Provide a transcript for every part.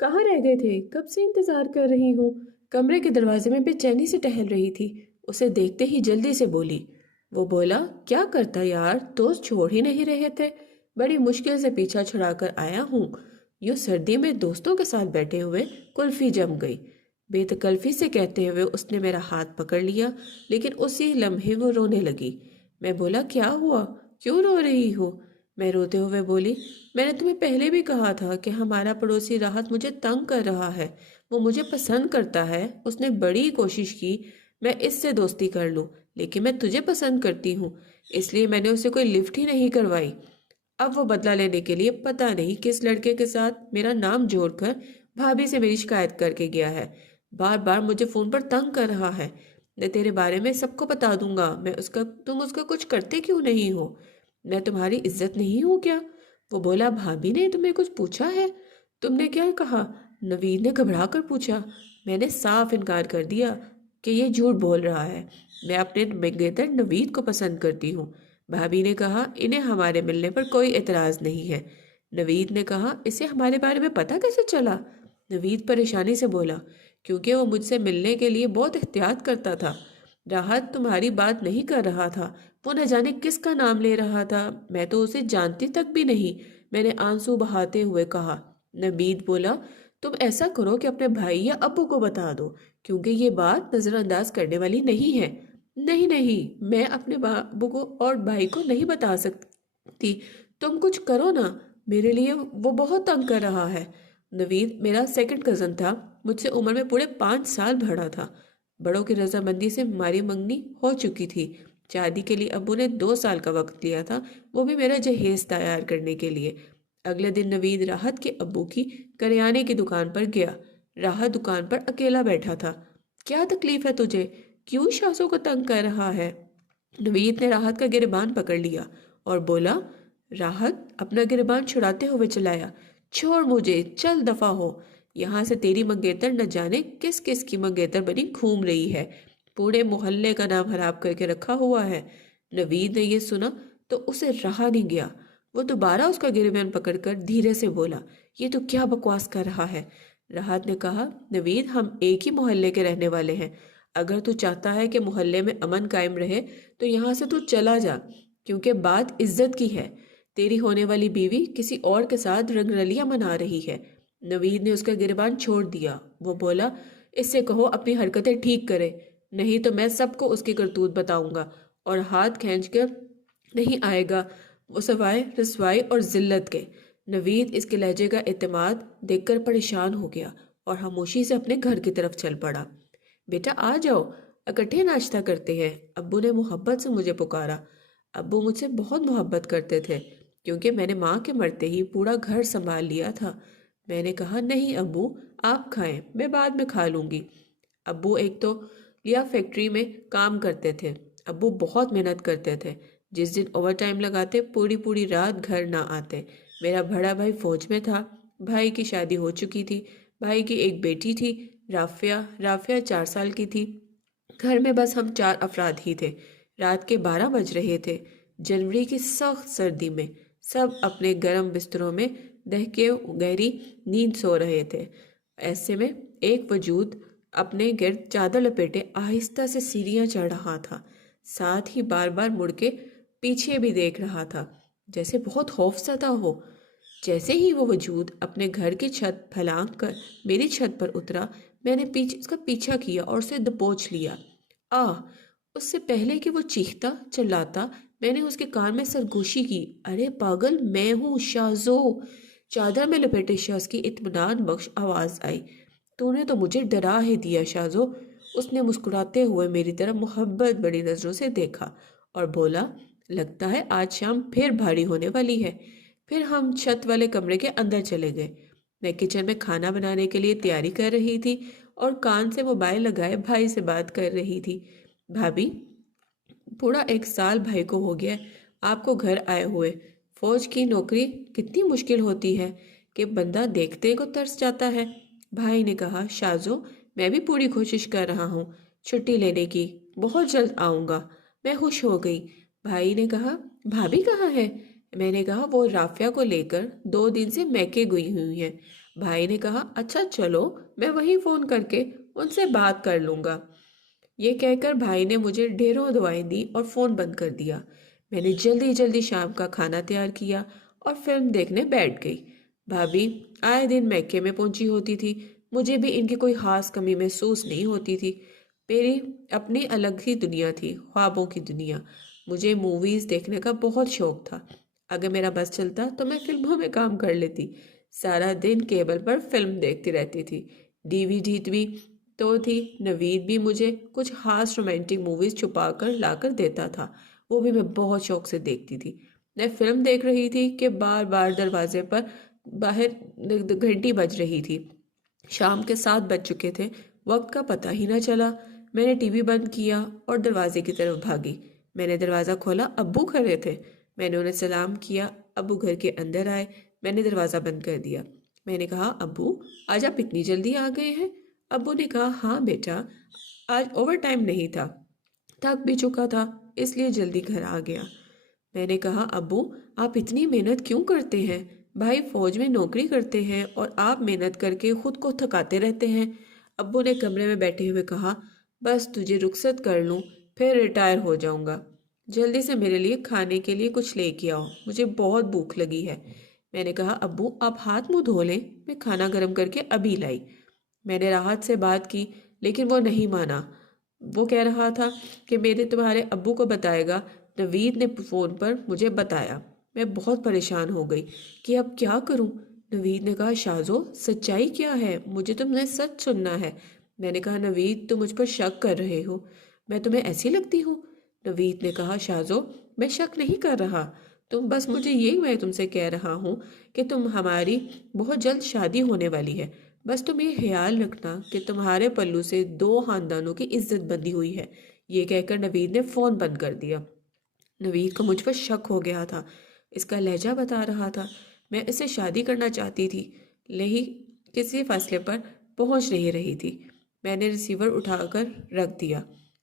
کہاں رہ گئے تھے؟ کب سے انتظار کر رہی ہوں۔ کمرے کے دروازے میں بے چینی سے ٹہل رہی تھی۔ اسے دیکھتے ہی جلدی سے بولی۔ وہ بولا، کیا کرتا یار، دوست چھوڑ ہی نہیں رہے تھے۔ بڑی مشکل سے پیچھا چھڑا کر آیا ہوں۔ یوں سردی میں دوستوں کے ساتھ بیٹھے ہوئے کلفی جم گئی۔ بے تکلفی سے کہتے ہوئے اس نے میرا ہاتھ پکڑ لیا، لیکن اسی لمحے وہ رونے لگی۔ میں بولا، کیا ہوا؟ کیوں رو رہی ہو؟ میں روتے ہوئے بولی، میں نے تمہیں پہلے بھی کہا تھا کہ ہمارا پڑوسی راحت مجھے تنگ کر رہا ہے۔ وہ مجھے پسند کرتا ہے۔ اس نے بڑی کوشش کی میں اس سے دوستی کر لوں، لیکن میں تجھے پسند کرتی ہوں، اس لیے میں نے اسے کوئی لفٹ ہی نہیں کروائی۔ اب وہ بدلہ لینے کے لیے پتہ نہیں کس لڑکے کے ساتھ میرا نام جوڑ کر بھابھی سے میری شکایت کر کے گیا ہے۔ بار بار مجھے فون پر تنگ کر رہا ہے۔ میں تیرے بارے میں سب کو بتا دوں گا۔ تم اس کا کچھ کرتے کیوں نہیں ہو؟ میں تمہاری عزت نہیں ہوں کیا؟ وہ بولا، بھابھی نے تمہیں کچھ پوچھا ہے؟ تم نے کیا کہا؟ نوید نے گھبرا کر پوچھا۔ میں نے صاف انکار کر دیا کہ یہ جھوٹ بول رہا ہے۔ میں اپنے منگیتر نوید کو پسند کرتی ہوں۔ بھابھی نے کہا، انہیں ہمارے ملنے پر کوئی اعتراض نہیں ہے۔ نوید نے کہا، اسے ہمارے بارے میں پتہ کیسے چلا؟ نوید پریشانی سے بولا، کیونکہ وہ مجھ سے ملنے کے لیے بہت احتیاط کرتا تھا۔ راحت تمہاری بات نہیں کر رہا تھا، وہ نہ جانے کس کا نام لے رہا تھا، میں تو اسے جانتی تک بھی نہیں، میں نے آنسو بہاتے ہوئے کہا۔ نوید بولا، تم ایسا کرو کہ اپنے بھائی یا ابو کو بتا دو، کیونکہ یہ بات نظر انداز کرنے والی نہیں ہے۔ نہیں نہیں، میں اپنے ابو کو اور بھائی کو نہیں بتا سکتی، تم کچھ کرو نا، میرے لیے وہ بہت تنگ کر رہا ہے۔ نوید میرا سیکنڈ کزن تھا، مجھ سے عمر میں پورے 5 سال بڑا تھا۔ بڑوں کی رضامندی سے ہماری منگنی ہو چکی تھی۔ شادی کے لیے ابو نے 2 سال کا وقت لیا تھا، وہ بھی میرا جہیز تیار کرنے کے لیے۔ اگلے دن نوید راحت کے ابو کی کریانے کی دکان پر گیا۔ راحت دکان پر اکیلا بیٹھا تھا۔ کیا تکلیف ہے تجھے؟ کیوں شازوں کو تنگ کر رہا ہے؟ نوید نے راحت کا گریبان پکڑ لیا اور بولا۔ راحت اپنا گریبان چھڑاتے ہوئے چلایا، چھوڑ مجھے، چل دفع ہو، یہاں سے تیری منگیتر نہ جانے کس کس کی منگیتر بنی گھوم رہی ہے، پورے محلے کا نام خراب کر کے رکھا ہوا ہے۔ نوید نے یہ سنا تو اسے رہا نہیں گیا۔ وہ دوبارہ اس کا گریبان پکڑ کر دھیرے سے بولا، یہ تو کیا بکواس کر رہا ہے؟ راحت نے کہا، نوید ہم ایک ہی محلے کے رہنے والے ہیں، اگر تو چاہتا ہے کہ محلے میں امن قائم رہے تو یہاں سے تو چلا جا، کیونکہ بات عزت کی ہے۔ تیری ہونے والی بیوی کسی اور کے ساتھ رنگ رلیاں منا رہی ہے۔ نوید نے اس کا گریبان چھوڑ دیا۔ وہ بولا، اس سے کہو اپنی حرکتیں ٹھیک کرے، نہیں تو میں سب کو اس کی کرتوت بتاؤں گا، اور ہاتھ کھینچ کر نہیں آئے گا وہ سوائے رسوائی اور ذلت کے۔ نوید اس کے لہجے کا اعتماد دیکھ کر پریشان ہو گیا اور خاموشی سے اپنے گھر کی طرف چل پڑا۔ بیٹا آ جاؤ، اکٹھے ناشتہ کرتے ہیں، ابو نے محبت سے مجھے پکارا۔ ابو مجھ سے بہت محبت کرتے تھے، کیونکہ میں نے ماں کے مرتے ہی پورا گھر سنبھال لیا تھا۔ میں نے کہا، نہیں ابو، آپ کھائیں، میں بعد میں کھا لوں گی۔ ابو ایک تو لیا فیکٹری میں کام کرتے تھے۔ ابو بہت محنت کرتے تھے، جس دن اوور ٹائم لگاتے پوری پوری رات گھر نہ آتے۔ میرا بڑا بھائی فوج میں تھا، بھائی کی شادی ہو چکی تھی، بھائی کی ایک بیٹی تھی رافیہ 4 سال کی تھی۔ گھر میں بس ہم 4 افراد ہی تھے۔ رات کے 12 بج رہے تھے، جنوری کی سخت سردی میں سب اپنے گرم بستروں میں دہکے گہری نیند سو رہے تھے۔ ایسے میں ایک وجود اپنے گرد چادر لپیٹے آہستہ سے سیڑھیاں چڑھ رہا تھا، ساتھ ہی بار بار مڑ کے پیچھے بھی دیکھ رہا تھا، جیسے بہت خوف زدہ ہو۔ جیسے ہی وہ وجود اپنے گھر کی چھت پھلانگ کر میری چھت پر اترا، میں نے اس کا پیچھا کیا اور اسے دبوچ لیا۔ اس سے پہلے کہ وہ چیختا چلاتا، میں نے اس کے کان میں سرگوشی کی۔ ارے پاگل، میں ہوں شازو۔ چادر میں لپیٹے شخص کی اطمینان بخش آواز آئی، تو نے تو مجھے ڈرا ہی دیا شازو۔ اس نے مسکراتے ہوئے میری طرف محبت بڑی نظروں سے دیکھا اور بولا، لگتا ہے آج شام پھر بھاری ہونے والی ہے۔ پھر ہم چھت والے کمرے کے اندر چلے گئے۔ میں کچن میں کھانا بنانے کے لیے تیاری کر رہی تھی اور کان سے موبائل لگائے بھائی سے بات کر رہی تھی۔ بھابھی، پورا 1 سال بھائی کو ہو گیا آپ کو گھر آئے ہوئے۔ فوج کی نوکری کتنی مشکل ہوتی ہے کہ بندہ دیکھتے کو ترس جاتا ہے۔ بھائی نے کہا، شازو میں بھی پوری کوشش کر رہا ہوں چھٹی لینے کی، بہت جلد آؤں گا۔ میں خوش ہو گئی۔ بھائی نے کہا، بھابھی کہاں ہے؟ میں نے کہا، وہ رافیہ کو لے کر 2 دن سے میکے گئی ہوئی ہیں۔ بھائی نے کہا اچھا چلو میں وہیں فون کر کے ان سے بات کر لوں گا۔ یہ کہہ کر بھائی نے مجھے ڈھیروں دعائیں دی اور فون بند کر دیا۔ میں نے جلدی جلدی شام کا کھانا تیار کیا اور فلم دیکھنے بیٹھ گئی۔ بھابھی آئے دن میکے میں پہنچی ہوتی تھی، مجھے بھی ان کی کوئی خاص کمی محسوس نہیں ہوتی تھی۔ میری اپنی الگ ہی دنیا تھی، خوابوں کی دنیا۔ مجھے موویز دیکھنے کا بہت شوق تھا۔ اگر میرا بس چلتا تو میں فلموں میں کام کر لیتی۔ سارا دن کیبل پر فلم دیکھتی رہتی تھی۔ ڈی وی ڈی بھی تو تھی، نوید بھی مجھے کچھ خاص رومانٹک موویز چھپا کر لا کر دیتا تھا، وہ بھی میں بہت شوق سے دیکھتی تھی۔ میں فلم دیکھ رہی تھی کہ بار بار دروازے پر باہر گھنٹی بج رہی تھی۔ شام کے 7 بج چکے تھے، وقت کا پتہ ہی نہ چلا۔ میں نے ٹی وی بند کیا اور دروازے کی طرف بھاگی۔ میں نے دروازہ کھولا، ابو کھڑے تھے۔ میں نے انہیں سلام کیا، ابو گھر کے اندر آئے۔ میں نے دروازہ بند کر دیا۔ میں نے کہا ابو آج آپ اتنی جلدی آ گئے ہیں؟ ابو نے کہا ہاں بیٹا، آج اوور ٹائم نہیں تھا، تھک بھی چکا تھا، اس لیے جلدی گھر آ گیا۔ میں نے کہا ابو آپ اتنی محنت کیوں کرتے ہیں؟ بھائی فوج میں نوکری کرتے ہیں اور آپ محنت کر کے خود کو تھکاتے رہتے ہیں۔ ابو نے کمرے میں بیٹھے ہوئے کہا بس تجھے رخصت کر لوں پھر ریٹائر ہو جاؤں گا، جلدی سے میرے لیے کھانے کے لیے کچھ لے کے آؤ، مجھے بہت بھوک لگی ہے۔ میں نے کہا ابو آپ ہاتھ منہ دھو لیں، میں کھانا گرم کر کے ابھی لائی۔ میں نے راحت سے بات کی لیکن وہ نہیں مانا۔ وہ کہہ رہا تھا کہ میرے تمہارے ابو کو بتائے گا، نوید نے فون پر مجھے بتایا۔ میں بہت پریشان ہو گئی کہ اب کیا کروں۔ نوید نے کہا شازو سچائی کیا ہے، مجھے تم نے سچ سننا ہے۔ میں نے کہا نوید تم مجھ پر شک کر رہے ہو، میں تمہیں ایسی لگتی ہوں؟ نوید نے کہا شازو میں شک نہیں کر رہا، بس میں تم سے کہہ رہا ہوں کہ ہماری بہت جلد شادی ہونے والی ہے، بس تم یہ خیال رکھنا کہ تمہارے پلو سے 2 خاندانوں کی عزت بندی ہوئی ہے۔ یہ کہہ کر نوید نے فون بند کر دیا۔ نوید کو مجھ پر شک ہو گیا تھا، اس کا لہجہ بتا رہا تھا میں اسے شادی کرنا چاہتی تھی، لیکن کسی فیصلے پر پہنچ نہیں رہی تھی۔ میں نے ریسیور اٹھا کر رکھ دیا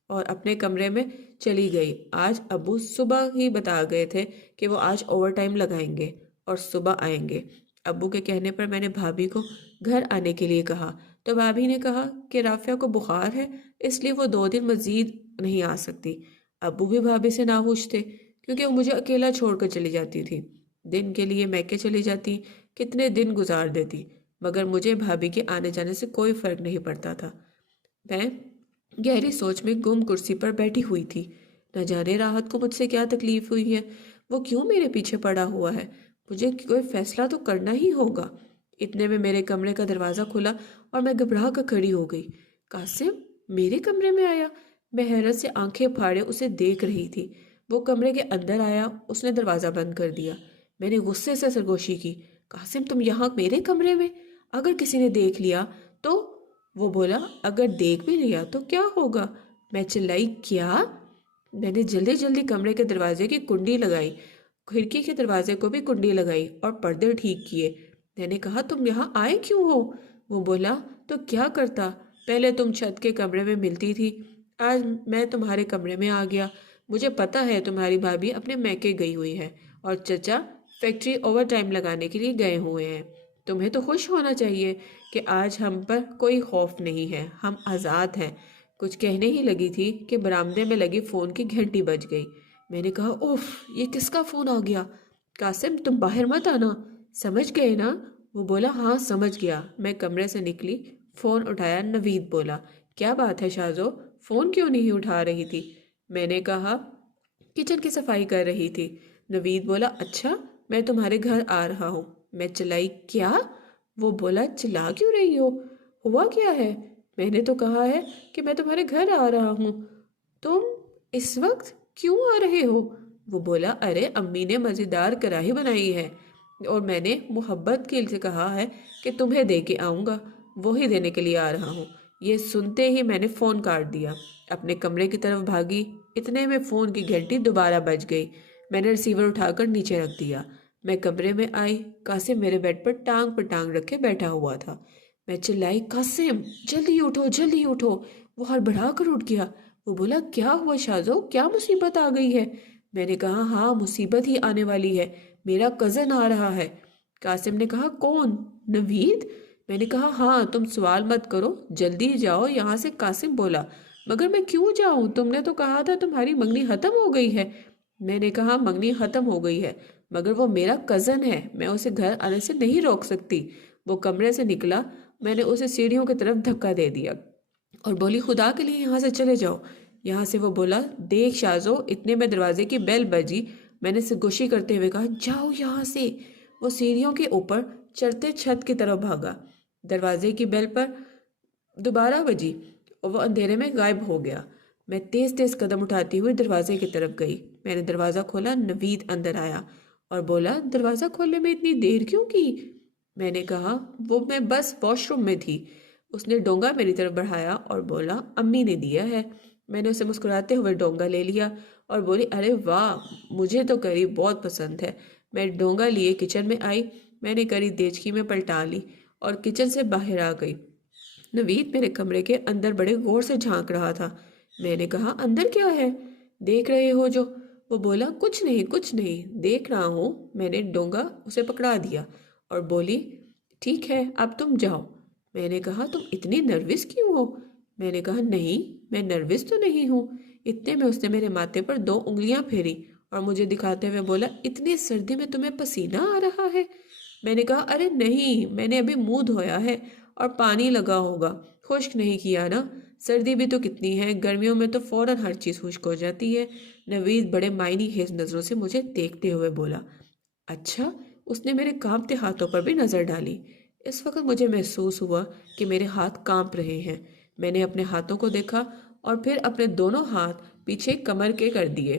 اور اپنے کمرے میں چلی گئی۔ آج ابو صبح ہی بتا گئے تھے کہ وہ آج اوور ٹائم لگائیں گے اور صبح آئیں گے۔ ابو کے کہنے پر میں نے بھابھی کو گھر آنے کے لیے کہا تو بھابھی نے کہا کہ رافعہ کو بخار ہے، اس لیے وہ 2 دن مزید نہیں آ سکتی۔ ابو بھی بھابھی سے ناخوش تھے کیونکہ وہ مجھے اکیلا چھوڑ کر چلی جاتی تھی۔ دن کے لیے میکے چلی جاتی، کتنے دن گزار دیتی، مگر مجھے بھابھی کے آنے جانے سے کوئی فرق نہیں پڑتا تھا۔ میں گہری سوچ میں گم کرسی پر بیٹھی ہوئی تھی۔ نہ جانے راحت کو مجھ سے کیا تکلیف ہوئی ہے، وہ کیوں میرے پیچھے پڑا ہوا ہے؟ مجھے کوئی فیصلہ تو کرنا ہی ہوگا۔ اتنے میں میرے کمرے کا دروازہ کھلا اور میں گھبرا کر کھڑی ہو گئی۔ قاسم میرے کمرے میں آیا؟ میں حیرت سے آنکھیں پھاڑے اسے دیکھ رہی تھی۔ وہ کمرے کے اندر آیا، اس نے دروازہ بند کر دیا۔ میں نے غصے سے سرگوشی کی، قاسم تم یہاں میرے کمرے میں؟ اگر کسی نے دیکھ لیا تو؟ وہ بولا اگر دیکھ بھی لیا تو کیا ہوگا؟ میں چلائی کیا؟ میں نے جلدی جلدی کمرے کے دروازے کی کنڈی لگائی، کھڑکی کے دروازے کو بھی کنڈی لگائی اور پردے ٹھیک کیے۔ میں نے کہا تم یہاں آئے کیوں ہو؟ وہ بولا تو کیا کرتا، پہلے تم چھت کے کمرے میں ملتی تھی، آج میں تمہارے کمرے میں آ گیا۔ مجھے پتا ہے تمہاری بھابھی اپنے میکے گئی ہوئی ہے اور چچا فیکٹری اوور ٹائم لگانے کے لیے گئے ہوئے ہیں۔ تمہیں تو خوش ہونا چاہیے کہ آج ہم پر کوئی خوف نہیں ہے، ہم آزاد ہیں۔ کچھ کہنے ہی لگی تھی کہ برآمدے میں لگی فون کی گھنٹی بج گئی۔ میں نے کہا اوف یہ کس کا فون آ گیا؟ قاسم تم باہر مت آنا، سمجھ گئے نا؟ وہ بولا ہاں سمجھ گیا۔ میں کمرے سے نکلی، فون اٹھایا، نوید بولا کیا بات ہے شازو، فون کیوں نہیں اٹھا رہی تھی؟ میں نے کہا کچن کی صفائی کر رہی تھی۔ نوید بولا اچھا میں تمہارے گھر آ رہا ہوں۔ میں چلائی کیا؟ وہ بولا چلا کیوں رہی ہو، ہوا کیا ہے؟ میں نے تو کہا ہے کہ میں تمہارے گھر آ رہا ہوں، تم اس وقت کیوں آ رہے ہو؟ وہ بولا ارے امی نے مزیدار کڑاہی بنائی ہے اور میں نے محبت کے سے کہا ہے کہ تمہیں دے کے آؤں گا، وہی دینے کے لیے آ رہا ہوں۔ یہ سنتے ہی میں نے فون کاٹ دیا، اپنے کمرے کی طرف بھاگی۔ اتنے میں فون کی گھنٹی دوبارہ بج گئی۔ میں نے ریسیور اٹھا کر نیچے رکھ دیا۔ میں کمرے میں آئی، قاسم میرے بیڈ پر ٹانگ رکھے بیٹھا ہوا تھا۔ میں چلائی قاسم جلدی اٹھو جلدی اٹھو۔ وہ ہڑبڑا کر اٹھ گیا۔ وہ بولا کیا ہوا شازو، کیا مصیبت آ گئی ہے؟ میں نے کہا ہاں مصیبت ہی آنے والی ہے، میرا کزن آ رہا ہے۔ قاسم نے کہا کون؟ نوید؟ میں نے کہا ہاں تم سوال مت کرو، جلدی جاؤ یہاں سے، قاسم بولا۔ مگر میں کیوں جاؤں؟ تم نے تو کہا تھا تمہاری منگنی ختم ہو گئی ہے۔ میں نے کہا منگنی ختم ہو گئی ہے مگر وہ میرا کزن ہے، میں اسے گھر آنے سے نہیں روک سکتی۔ وہ کمرے سے نکلا، میں نے اسے سیڑھیوں کی طرف دھکا دے دیا اور بولی خدا کے لیے یہاں سے چلے جاؤ۔ یہاں سے وہ بولا دیکھ شازو، اتنے میں دروازے کی بیل بجی۔ میں نے سرگوشی کرتے ہوئے کہا جاؤ یہاں سے۔ وہ سیڑھیوں کے اوپر چڑھتے چھت کی طرف بھاگا۔ دروازے کی بیل پر دوبارہ بجی اور وہ اندھیرے میں غائب ہو گیا۔ میں تیز تیز قدم اٹھاتی ہوئی دروازے کی طرف گئی۔ میں نے دروازہ کھولا، نوید اندر آیا اور بولا دروازہ کھولنے میں اتنی دیر کیوں کی؟ میں نے کہا وہ میں بس واش روم میں تھی۔ اس نے ڈونگا میری طرف بڑھایا اور بولا امی نے دیا ہے۔ میں نے اسے مسکراتے ہوئے ڈونگا لے لیا اور بولی ارے واہ، مجھے تو کری بہت پسند ہے۔ میں ڈونگا لیے کچن میں آئی، میں نے کری دیچکی میں پلٹا لی اور کچن سے باہر آ گئی۔ نوید میرے کمرے کے اندر بڑے غور سے جھانک رہا تھا۔ میں نے کہا اندر کیا ہے؟ دیکھ رہے ہو جو؟ وہ بولا کچھ نہیں کچھ نہیں، دیکھ رہا ہوں۔ میں نے ڈونگا اسے پکڑا دیا اور بولی ٹھیک ہے اب تم جاؤ۔ میں نے کہا تم اتنی نروس کیوں ہو؟ میں نے کہا نہیں میں نروس تو نہیں ہوں۔ اتنے میں اس نے میرے ماتھے پر 2 انگلیاں پھیری اور مجھے دکھاتے ہوئے بولا اتنی سردی میں تمہیں پسینہ آ رہا ہے؟ میں نے کہا ارے نہیں، میں نے ابھی منہ دھویا ہے اور پانی لگا ہوگا، خشک نہیں کیا نا۔ سردی بھی تو کتنی ہے، گرمیوں میں تو فوراً ہر چیز خشک ہو جاتی ہے۔ نوید بڑے معنی خیز نظروں سے مجھے دیکھتے ہوئے بولا اچھا۔ اس نے میرے کانپتے ہاتھوں پر بھی نظر ڈالی۔ اس وقت مجھے محسوس ہوا کہ میرے ہاتھ کانپ رہے ہیں۔ میں نے اپنے ہاتھوں کو دیکھا اور پھر اپنے دونوں ہاتھ پیچھے کمر کے کر دیے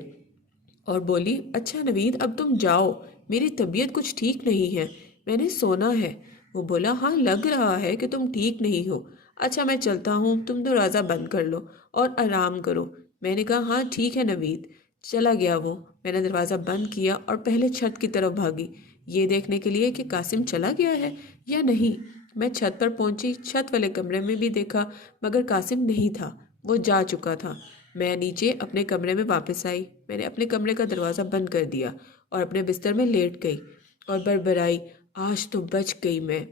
اور بولی اچھا نوید اب تم جاؤ، میری طبیعت کچھ ٹھیک نہیں ہے، میں نے سونا ہے۔ وہ بولا ہاں لگ رہا ہے کہ تم ٹھیک نہیں ہو، اچھا میں چلتا ہوں، تم دروازہ بند کر لو اور آرام کرو۔ میں نے کہا ہاں ٹھیک ہے نوید۔ چلا گیا وہ۔ میں نے دروازہ بند کیا اور پہلے چھت کی طرف بھاگی، یہ دیکھنے کے لیے کہ قاسم چلا گیا ہے یا نہیں۔ میں چھت پر پہنچی، چھت والے کمرے میں بھی دیکھا مگر قاسم نہیں تھا، وہ جا چکا تھا۔ میں نیچے اپنے کمرے میں واپس آئی، میں نے اپنے کمرے کا دروازہ بند کر دیا اور اپنے بستر میں لیٹ گئی اور بربرائی آج تو بچ گئی میں۔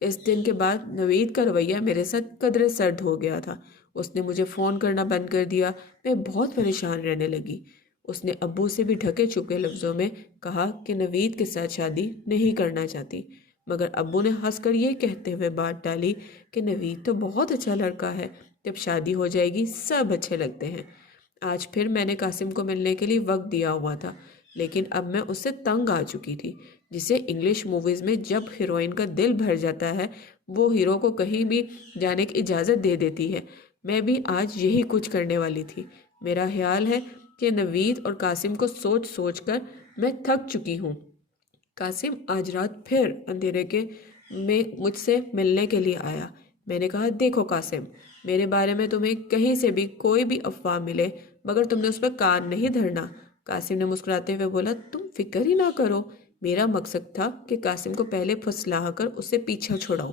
اس دن کے بعد نوید کا رویہ میرے ساتھ قدرے سرد ہو گیا تھا۔ اس نے مجھے فون کرنا بند کر دیا، میں بہت پریشان رہنے لگی۔ اس نے ابو سے بھی ڈھکے چھپے لفظوں میں کہا کہ نوید کے ساتھ شادی نہیں کرنا چاہتی، مگر ابو نے ہنس کر یہ کہتے ہوئے بات ڈالی کہ نوید تو بہت اچھا لڑکا ہے، جب شادی ہو جائے گی سب اچھے لگتے ہیں۔ آج پھر میں نے قاسم کو ملنے کے لیے وقت دیا ہوا تھا، لیکن اب میں اس سے تنگ آ چکی تھی۔ جسے انگلش موویز میں جب ہیروئن کا دل بھر جاتا ہے وہ ہیرو کو کہیں بھی جانے کی اجازت دے دیتی ہے، میں بھی آج یہی کچھ کرنے والی تھی۔ میرا خیال ہے کہ نوید اور قاسم کو سوچ سوچ کر میں تھک چکی ہوں۔ قاسم آج رات پھر اندھیرے میں مجھ سے ملنے کے لیے آیا۔ میں نے کہا دیکھو قاسم، میرے بارے میں تمہیں کہیں سے بھی کوئی بھی افواہ ملے مگر تم نے اس پر کان نہیں دھرنا۔ قاسم نے مسکراتے ہوئے بولا تم فکر ہی نہ کرو، میرا مقصد تھا کہ قاسم کو پہلے پھسلا کر اس سے پیچھا چھڑاؤں۔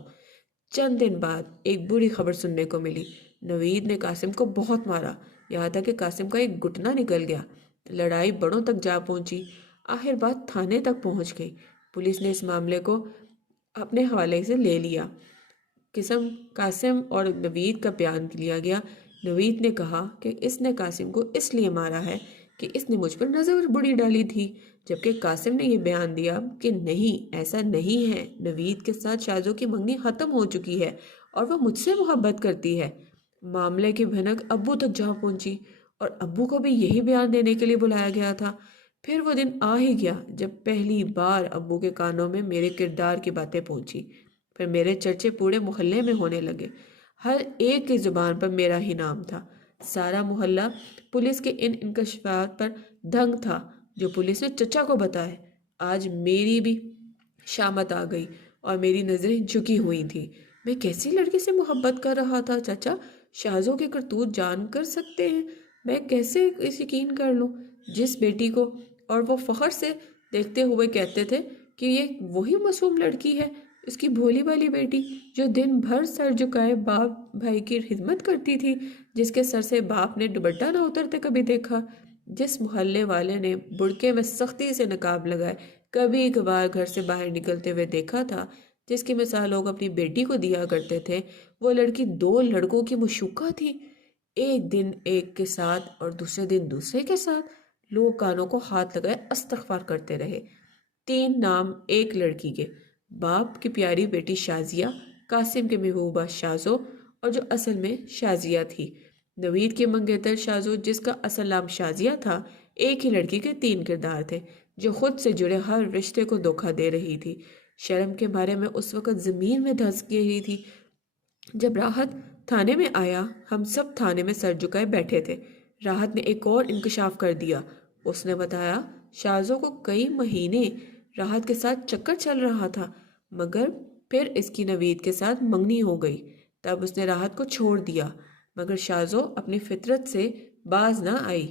چند دن بعد ایک بری خبر سننے کو ملی، نوید نے قاسم کو بہت مارا، یہاں تک کہ قاسم کا ایک گھٹنا نکل گیا۔ لڑائی بڑوں تک جا پہنچی، آخر بات تھانے تک پہنچ گئی۔ پولیس نے اس معاملے کو اپنے حوالے سے لے لیا۔ قاسم اور نوید کا بیان لیا گیا۔ نوید نے کہا کہ اس نے قاسم کو اس لیے مارا ہے کہ اس نے مجھ پر نظر بری ڈالی تھی، جبکہ قاسم نے یہ بیان دیا کہ نہیں ایسا نہیں ہے، نوید کے ساتھ شازو کی منگنی ختم ہو چکی ہے اور وہ مجھ سے محبت کرتی ہے۔ معاملے کی بھنک ابو تک جا پہنچی اور ابو کو بھی یہی بیان دینے کے لیے بلایا گیا تھا۔ پھر وہ دن آ ہی گیا جب پہلی بار ابو کے کانوں میں میرے کردار کی باتیں پہنچی۔ پھر میرے چرچے پورے محلے میں ہونے لگے، ہر ایک کی زبان پر میرا ہی نام تھا۔ سارا محلہ پولیس کے ان انکشافات پر دنگ تھا جو پولیس نے چچا کو بتائے۔ آج میری بھی شامت آ گئی اور میری نظریں جھکی ہوئی تھیں۔ میں کیسی لڑکی سے محبت کر رہا تھا چچا؟ شازو کے کرتوت جان کر سکتے ہیں، میں کیسے یقین کر لوں؟ جس بیٹی کو اور وہ فخر سے دیکھتے ہوئے کہتے تھے کہ یہ وہی معصوم لڑکی ہے، اس کی بھولی والی بیٹی جو دن بھر سر جھکائے باپ بھائی کی خدمت کرتی تھی، جس کے سر سے باپ نے دوپٹہ نہ اترتے کبھی دیکھا، جس محلے والے نے بڑکے میں سختی سے نقاب لگائے کبھی کبھار گھر سے باہر نکلتے ہوئے دیکھا تھا، جس کی مثال لوگ اپنی بیٹی کو دیا کرتے تھے، وہ لڑکی 2 لڑکوں کی مشوقہ تھی، ایک دن ایک کے ساتھ اور دوسرے دن دوسرے کے ساتھ۔ لوگ کانوں کو ہاتھ لگائے استغفار کرتے رہے۔ 3 نام ایک لڑکی کے، باپ کی پیاری بیٹی شازیہ، قاسم کے محبوبہ شازو، اور جو اصل میں شازیہ تھی۔ نوید کی منگیتر شازو، جس کا اصل نام شازیہ تھا، ایک ہی لڑکی کے 3 کردار تھے، جو خود سے جڑے ہر رشتے کو دھوکہ دے رہی تھی۔ شرم کے بارے میں اس وقت زمین میں دھنس رہی تھی۔ جب راحت تھانے میں آیا، ہم سب تھانے میں سر جھکائے بیٹھے تھے۔ راحت نے ایک اور انکشاف کر دیا۔ اس نے بتایا شازو کو کئی مہینے راحت کے ساتھ چکر چل رہا تھا، مگر پھر اس کی نوید کے ساتھ منگنی ہو گئی۔ تب اس نے راحت کو چھوڑ دیا، مگر شازو اپنی فطرت سے باز نہ آئی۔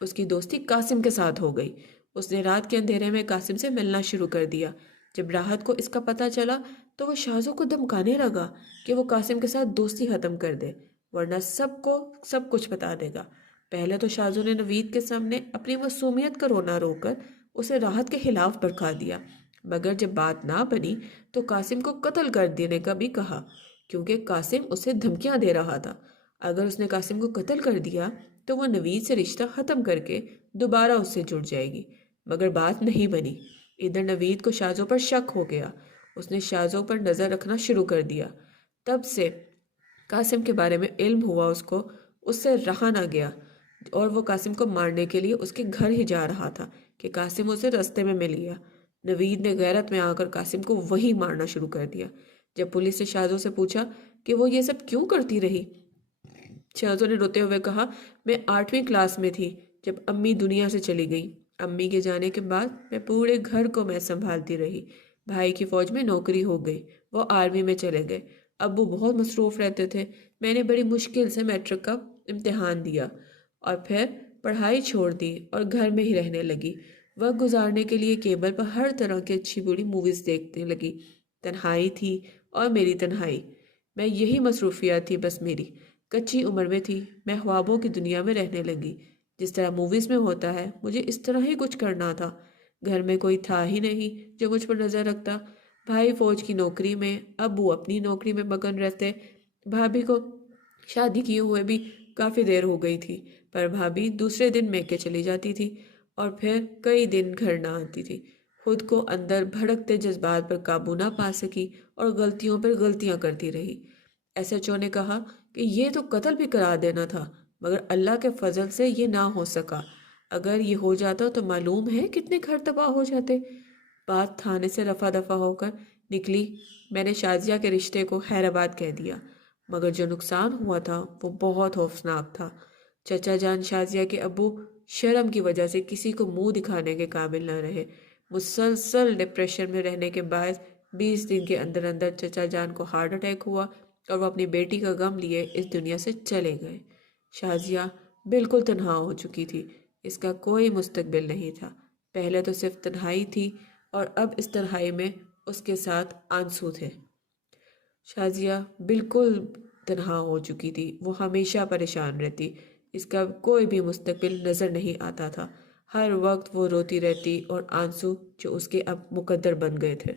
اس کی دوستی قاسم کے ساتھ ہو گئی۔ اس نے رات کے اندھیرے میں قاسم سے ملنا شروع کر دیا۔ جب راحت کو اس کا پتہ چلا تو وہ شازو کو دھمکانے لگا کہ وہ قاسم کے ساتھ دوستی ختم کر دے، ورنہ سب کو سب کچھ بتا دے گا۔ پہلے تو شازو نے نوید کے سامنے اپنی معصومیت کا رونا رو کر اسے راحت کے خلاف بھڑکا دیا، مگر جب بات نہ بنی تو قاسم کو قتل کر دینے کا بھی کہا، کیونکہ قاسم اسے دھمکیاں دے رہا تھا۔ اگر اس نے قاسم کو قتل کر دیا تو وہ نوید سے رشتہ ختم کر کے دوبارہ اس سے جڑ جائے گی، مگر بات نہیں بنی۔ ادھر نوید کو شازو پر شک ہو گیا۔ اس نے شازو پر نظر رکھنا شروع کر دیا۔ تب سے قاسم کے بارے میں علم ہوا اس سے رہا نہ گیا، اور وہ قاسم کو مارنے کے لیے اس کے گھر ہی جا رہا تھا کہ قاسم اسے رستے میں مل گیا۔ نوید نے غیرت میں آ کر قاسم کو وہی مارنا شروع کر دیا۔ جب پولیس نے شازو سے پوچھا کہ وہ یہ سب کیوں کرتی رہی، شازو نے روتے ہوئے کہا، میں 8ویں کلاس میں تھی جب امی دنیا سے چلی گئی۔ امی کے جانے کے بعد میں پورے گھر کو میں سنبھالتی رہی۔ بھائی کی فوج میں نوکری ہو گئی، وہ آرمی میں چلے گئے۔ ابو بہت مصروف رہتے تھے۔ میں نے بڑی مشکل سے میٹرک کا امتحان دیا اور پھر پڑھائی چھوڑ دی اور گھر میں ہی رہنے لگی۔ وقت گزارنے کے لیے کیبل پر ہر طرح کی اچھی بری موویز دیکھنے لگی۔ تنہائی تھی اور میری تنہائی، میں یہی مصروفیات تھی بس میری۔ کچی عمر میں تھی، میں خوابوں کی دنیا میں رہنے لگی۔ جس طرح موویز میں ہوتا ہے، مجھے اس طرح ہی کچھ کرنا تھا۔ گھر میں کوئی تھا ہی نہیں جو مجھ پر نظر رکھتا۔ بھائی فوج کی نوکری میں، ابو اپنی نوکری میں مگن رہتے۔ بھابھی کو شادی کیے ہوئے بھی کافی دیر ہو گئی تھی، پر بھابھی دوسرے دن میکے چلی جاتی تھی اور پھر کئی دن گھر نہ آتی تھی۔ خود کو اندر بھڑکتے جذبات پر قابو نہ پا سکی اور غلطیوں پر غلطیاں کرتی رہی۔ ایس ایچ او نے کہا کہ یہ تو قتل بھی کرا دینا تھا، مگر اللہ کے فضل سے یہ نہ ہو سکا۔ اگر یہ ہو جاتا تو معلوم ہے کتنے گھر تباہ ہو جاتے۔ بات تھانے سے رفع دفع ہو کر نکلی۔ میں نے شازیہ کے رشتے کو خیر آباد کہہ دیا، مگر جو نقصان ہوا تھا وہ بہت خوفناک تھا۔ چچا جان شازیہ کے ابو شرم کی وجہ سے کسی کو منہ دکھانے کے قابل نہ رہے۔ مسلسل ڈپریشن میں رہنے کے باعث 20 دن کے اندر اندر چچا جان کو ہارٹ اٹیک ہوا اور وہ اپنی بیٹی کا غم لیے اس دنیا سے چلے گئے۔ شازیہ بالکل تنہا ہو چکی تھی، اس کا کوئی مستقبل نہیں تھا۔ پہلے تو صرف تنہائی تھی اور اب اس تنہائی میں اس کے ساتھ آنسو تھے۔ شازیہ بالکل تنہا ہو چکی تھی، وہ ہمیشہ پریشان رہتی، اس کا کوئی بھی مستقبل نظر نہیں آتا تھا۔ ہر وقت وہ روتی رہتی اور آنسو جو اس کے اب مقدر بن گئے تھے۔